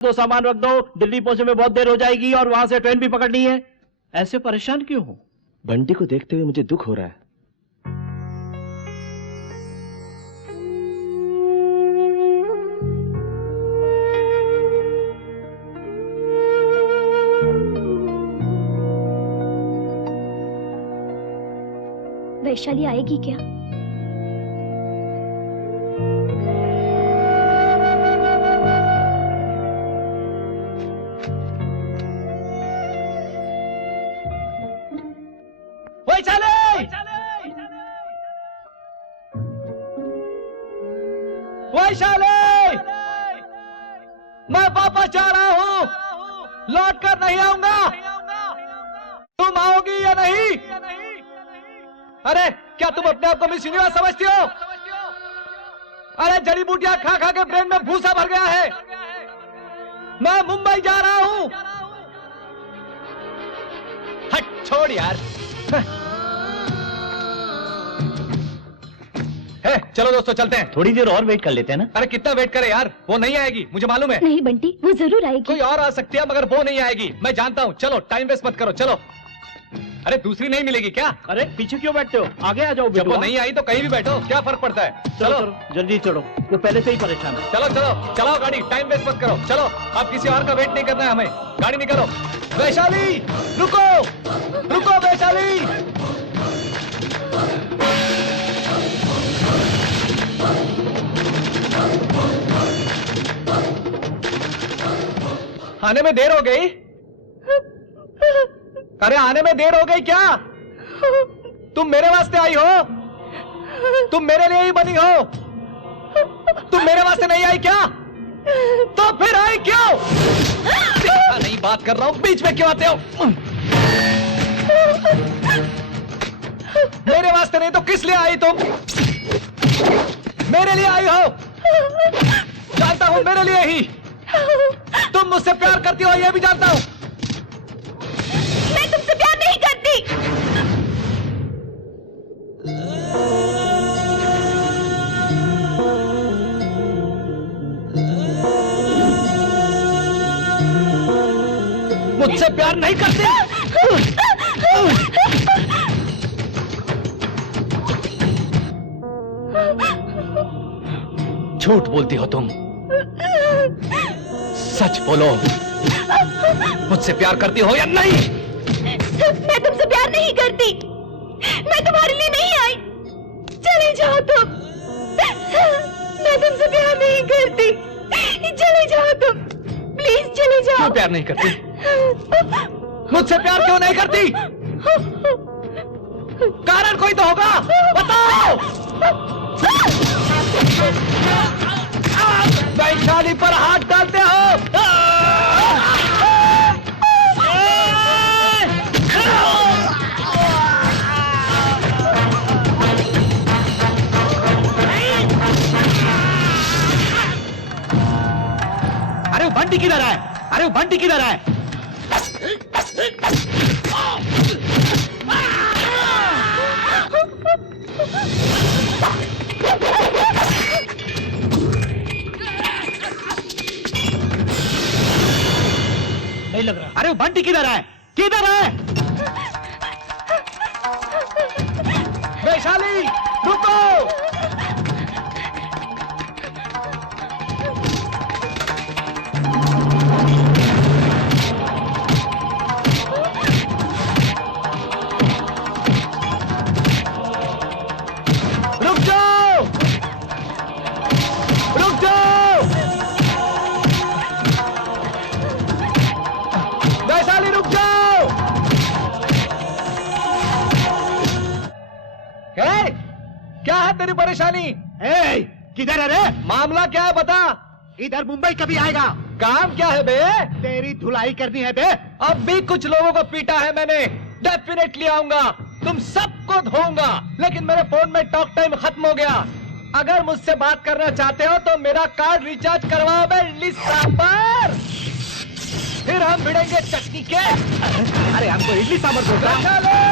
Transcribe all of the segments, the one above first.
दो, सामान रख दो, दिल्ली पहुंचने में बहुत देर हो जाएगी और वहां से ट्रेन भी पकड़नी है। ऐसे परेशान क्यों हो? बंटी को देखते हुए मुझे दुख हो रहा है। वैशाली आएगी क्या? वैशाली! वैशाली! मैं वापस जा रहा हूं, लौट कर नहीं आऊंगा। तुम आओगी या नहीं? अरे क्या तुम अपने आप को मिस यूनिवर्स समझती हो? अरे जड़ी बूटियां खा खा के ब्रेन में भूसा भर गया है। मैं मुंबई जा रहा हूं। हट छोड़ यार। चलो दोस्तों चलते हैं। थोड़ी देर और वेट कर लेते हैं ना। अरे कितना वेट करे यार, वो नहीं आएगी, मुझे मालूम है। नहीं बंटी, वो जरूर आएगी। कोई और आ सकती है मगर वो नहीं आएगी, मैं जानता हूँ। चलो टाइम वेस्ट मत करो, चलो। अरे दूसरी नहीं मिलेगी क्या? अरे पीछे क्यों बैठते हो, आगे आ जाओ। जब वो नहीं आई तो कहीं भी बैठो, क्या फर्क पड़ता है। चलो जल्दी चढ़ो, वो पहले से ही परेशान है। चलो चलो चलाओ गाड़ी, टाइम वेस्ट मत करो। चलो अब किसी और का वेट नहीं करना है हमें, गाड़ी निकालो। वैशाली रुको, रुको वैशाली। आने में देर हो गई? अरे आने में देर हो गई क्या? तुम मेरे वास्ते आई हो? तुम मेरे लिए ही बनी हो? तुम मेरे वास्ते नहीं आई क्या? तो फिर आई क्यों? नहीं बात कर रहा हूं, बीच में क्यों आते हो? मेरे वास्ते नहीं तो किस लिए आई तुम? मेरे लिए आई हो, जानता हूं, मेरे लिए ही। तुम मुझसे प्यार करती हो यह भी जानता हूं। मैं तुमसे प्यार नहीं करती। मुझसे प्यार नहीं करती? झूठ बोलती हो तुम, सच बोलो, मुझसे प्यार करती हो या नहीं? मैं तुमसे प्यार नहीं करती, मैं तुम्हारे लिए नहीं आई। चले जाओ तुम। मैं तुमसे प्यार नहीं करती, चले जाओ तुम, प्लीज चले जाओ। क्यों प्यार नहीं करती? मुझसे प्यार क्यों नहीं करती? कारण कोई तो होगा, बताओ। वैशाली पर हाथ डालते हो। अरे वो बंटी किधर है? अरे वो बंटी किधर है? नहीं लग रहा। अरे वो बंटी किधर है? किधर है? वैशाली रुको। रुक जाओ, रुक जाओ। वैशाली रुक जाओ। क्या है तेरी परेशानी? किधर है रे? मामला क्या है बता। इधर मुंबई कभी आएगा? काम क्या है बे? तेरी धुलाई करनी है बे। अब भी कुछ लोगों को पीटा है मैंने, डेफिनेटली आऊंगा, तुम सबको धोऊंगा। लेकिन मेरे फोन में टॉक टाइम खत्म हो गया। अगर मुझसे बात करना चाहते हो तो मेरा कार्ड रिचार्ज करवाओ बे, इडली सांभर। फिर हम भिड़ेंगे चटनी के। अरे हमको इडली सांभर बोल रहा है।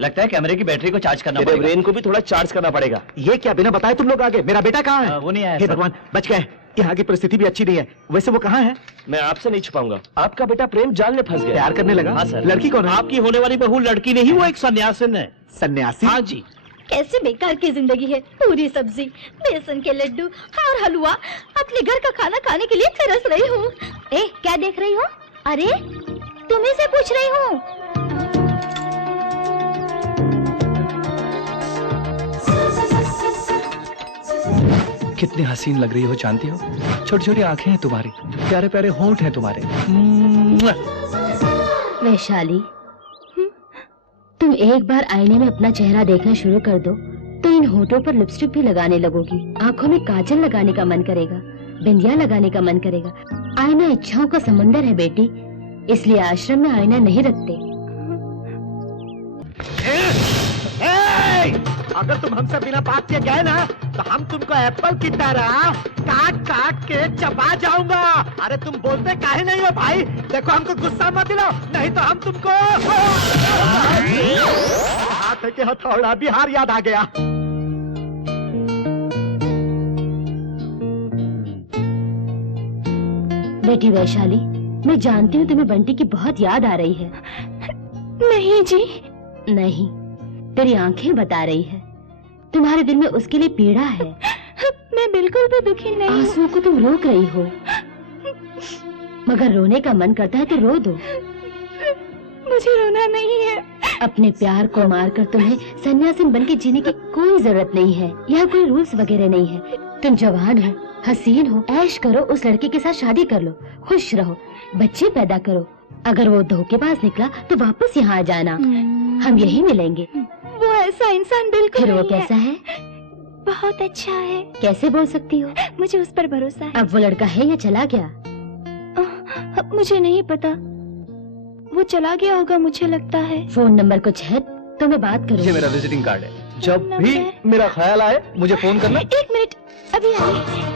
लगता है कैमरे की बैटरी को चार्ज करना पड़ेगा। ब्रेन को भी थोड़ा चार्ज करना पड़ेगा। ये क्या बिना बताए तुम लोग आगे? मेरा बेटा कहाँ है? वो नहीं आया हे सर। भगवान, बच गए। यहाँ की परिस्थिति भी अच्छी नहीं है। वैसे वो कहाँ है? मैं आपसे नहीं छुपाऊंगा, आपका बेटा प्रेम जाल में फंस गया। प्यार करने लगा? हाँ सर। लड़की कौन है? आपकी होने वाली बहू लड़की नहीं, वो एक सन्यासिन है। सन्यासी? हाँ जी। कैसी बेकार की जिंदगी है। पूरी सब्जी, बेसन के लड्डू और हलवा, अपने घर का खाना खाने के लिए तरस रही हूँ। ए, क्या देख रही हो? अरे तुम्ही से पूछ रही हूँ। कितनी हसीन लग रही हो जानती हो? छोटी छोटी आंखें हैं तुम्हारी, प्यारे प्यारे होंठ हैं तुम्हारे। वैशाली, तुम एक बार आईने में अपना चेहरा देखना शुरू कर दो तो इन होठों पर लिपस्टिक भी लगाने लगोगी। आंखों में काजल लगाने का मन करेगा, बिंदिया लगाने का मन करेगा। आईना इच्छाओं का समंदर है बेटी, इसलिए आश्रम में आईना नहीं रखते। अगर तुम हमसे बिना बात किए गए ना तो हम तुमको एप्पल की तरह काट काट के चबा जाऊंगा। अरे तुम बोलते काहे नहीं हो भाई? देखो हमको गुस्सा मत दिलाओ, नहीं तो हम तुमको हाथ के हथौड़ा बिहार याद आ गया। बेटी वैशाली, मैं जानती हूँ तुम्हें बंटी की बहुत याद आ रही है। नहीं जी। नहीं, तेरी आंखें बता रही है। तुम्हारे दिल में उसके लिए पीड़ा है। मैं बिल्कुल भी दुखी नहीं। आंसुओं को तुम रोक रही हो, मगर रोने का मन करता है तो रो दो। मुझे रोना नहीं है। अपने प्यार को मारकर तुम्हें सन्यासिन बनके जीने की कोई जरूरत नहीं है। यहाँ कोई रूल्स वगैरह नहीं है। तुम जवान हो, हसीन हो, ऐश करो, उस लड़के के साथ शादी कर लो, खुश रहो, बच्चे पैदा करो। अगर वो धोखेबाज निकला तो वापस यहाँ आ जाना, हम यही मिलेंगे। वो ऐसा इंसान बिल्कुल फिर वो कैसा है? बहुत अच्छा है। कैसे बोल सकती हो? मुझे उस पर भरोसा है। अब वो लड़का है या चला गया? मुझे नहीं पता, वो चला गया होगा मुझे लगता है। फोन नंबर कुछ है तो मैं बात करूँ। ये मेरा विजिटिंग कार्ड है, जब भी मेरा ख्याल आए मुझे फोन करना। एक मिनट, अभी आइए।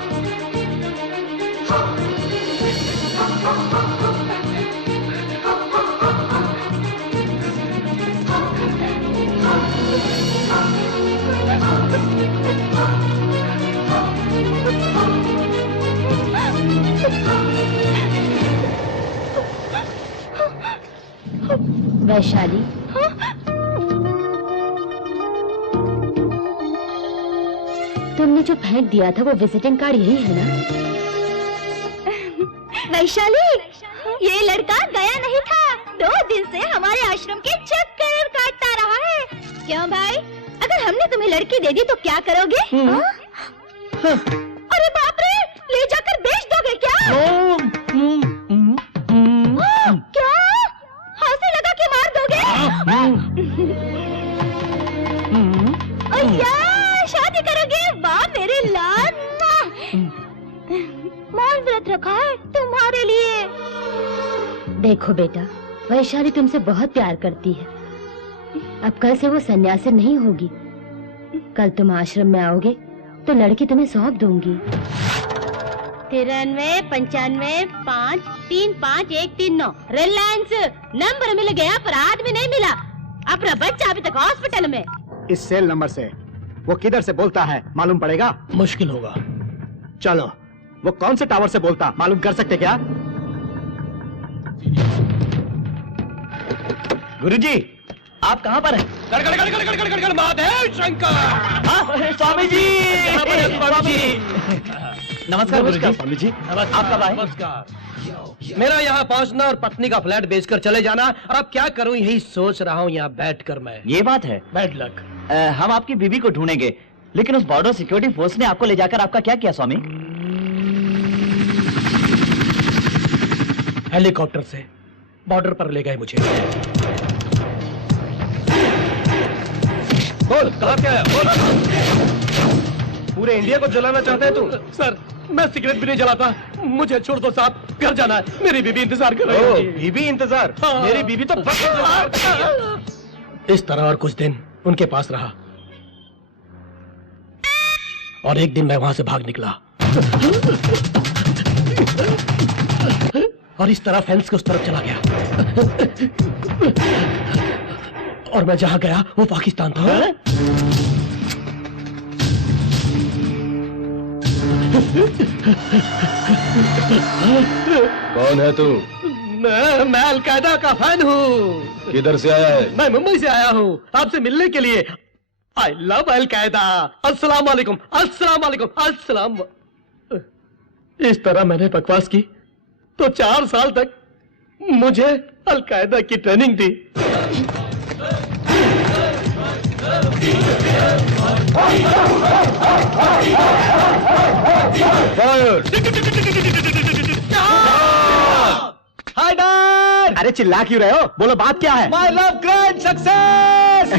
वैशाली, तुमने जो फेंक दिया था वो विजिटिंग कार्ड यही है ना? वैशाली, ये लड़का गया नहीं था, 2 दिन से हमारे आश्रम के चक्कर काटता रहा है। क्यों भाई, अगर हमने तुम्हें लड़की दे दी तो क्या करोगे? अरे बाप रे, ले जाकर बेच दोगे क्या? क्या फांसी लगा के मार दोगे? यार, शादी करोगे? वाह मेरे लाल, मौन व्रत रखा है तुम्हारे लिए। देखो बेटा, वैशाली तुमसे बहुत प्यार करती है। अब कल से वो सन्यासी नहीं होगी। कल तुम आश्रम में आओगे तो लड़की तुम्हें सौंप दूंगी। 93 95 5 3 5 1 3 9 रिलायंस नंबर मिल गया पर आदमी नहीं मिला। अपना बच्चा अभी तक हॉस्पिटल में। इस सेल नंबर से वो किधर से बोलता है मालूम पड़ेगा? मुश्किल होगा। चलो, वो कौन से टावर से बोलता मालूम कर सकते क्या? गुरुजी, आप कहाँ पर हैं? महादेव शंकर। हाँ, स्वामी जी। स्वामी जी। नमस्कार गुरुजी। स्वामी जी, आप कब आए? नमस्कार। मेरा यहाँ पहुँचना और पत्नी का फ्लैट बेचकर चले जाना, और अब क्या करूँ यही सोच रहा हूँ यहाँ बैठकर मैं। ये बात है। Bad luck. हम आपकी बीवी को ढूंढेंगे, लेकिन उस बॉर्डर सिक्योरिटी फोर्स ने आपको ले जाकर आपका क्या किया स्वामी? हेलीकॉप्टर से बॉर्डर पर ले गए मुझे। बोल, कहाँ क्या है? बोल। पूरे इंडिया को जलाना चाहते है तू? सर, मैं सिगरेट भी नहीं जलाता, मुझे छोड़ दो साहब, घर जाना है, मेरी बीबी इंतजार कर रही है। बीबी इंतजार? हाँ। मेरी बीबी तो बस इंतजार कर रही है। इस तरह और कुछ दिन उनके पास रहा, और एक दिन मैं वहां से भाग निकला, और इस तरह फेंस के उस तरफ चला गया, और मैं जहां गया वो पाकिस्तान था। कौन है तू? मैं अलकायदा का फैन हूँ। किधर से आया है? मैं मुंबई से आया हूँ आपसे मिलने के लिए। I love al Qaeda. अस्सलाम वालेकुम, अस्सलाम वालेकुम, अस्सलाम। इस तरह मैंने बकवास की तो 4 साल तक मुझे अलकायदा की ट्रेनिंग दी। Hi dad. अरे चिल्ला क्यों रहे हो? बोलो बात क्या है? My love grand success.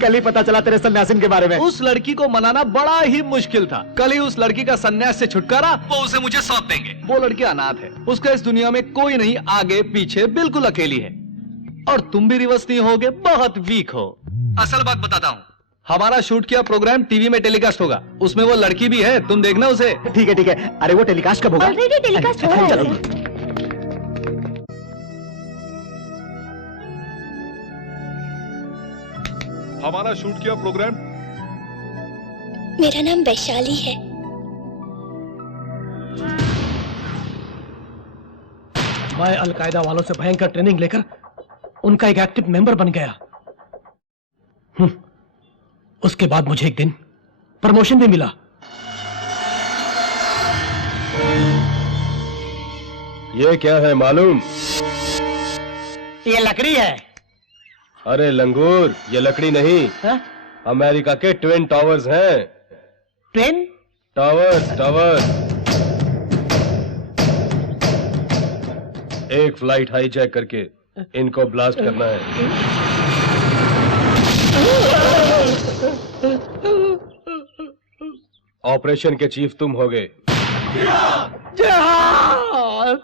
कल ही पता चला तेरे सन्यासिन के बारे में। उस लड़की को मनाना बड़ा ही मुश्किल था। कल ही उस लड़की का सन्यास से छुटकारा वो उसे मुझे सौंप देंगे। वो लड़की अनाथ है, उसका इस दुनिया में कोई नहीं, आगे पीछे बिल्कुल अकेली है। और तुम भी रिवर्स नहीं होगे, बहुत वीक हो। असल बात बताता हूँ, हमारा शूट किया प्रोग्राम टीवी में टेलीकास्ट होगा, उसमें वो लड़की भी है, तुम देखना उसे। ठीक है ठीक है। अरे वो टेलीकास्ट कब होगा? ऑलरेडी टेलीकास्ट हो रहा है चलो। सर। हमारा शूट किया प्रोग्राम। मेरा नाम वैशाली है। मैं अलकायदा वालों से भयंकर ट्रेनिंग लेकर उनका एक एक्टिव मेंबर बन गया। उसके बाद मुझे एक दिन प्रमोशन भी मिला। ये क्या है मालूम? ये लकड़ी है। अरे लंगूर, ये लकड़ी नहीं, हा? अमेरिका के ट्विन टावर्स हैं। ट्रेन? Towers towers. एक फ्लाइट हाईजैक करके इनको ब्लास्ट करना है। ऑपरेशन के चीफ तुम होगे।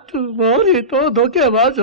तुम्हारी तो धोखेबाज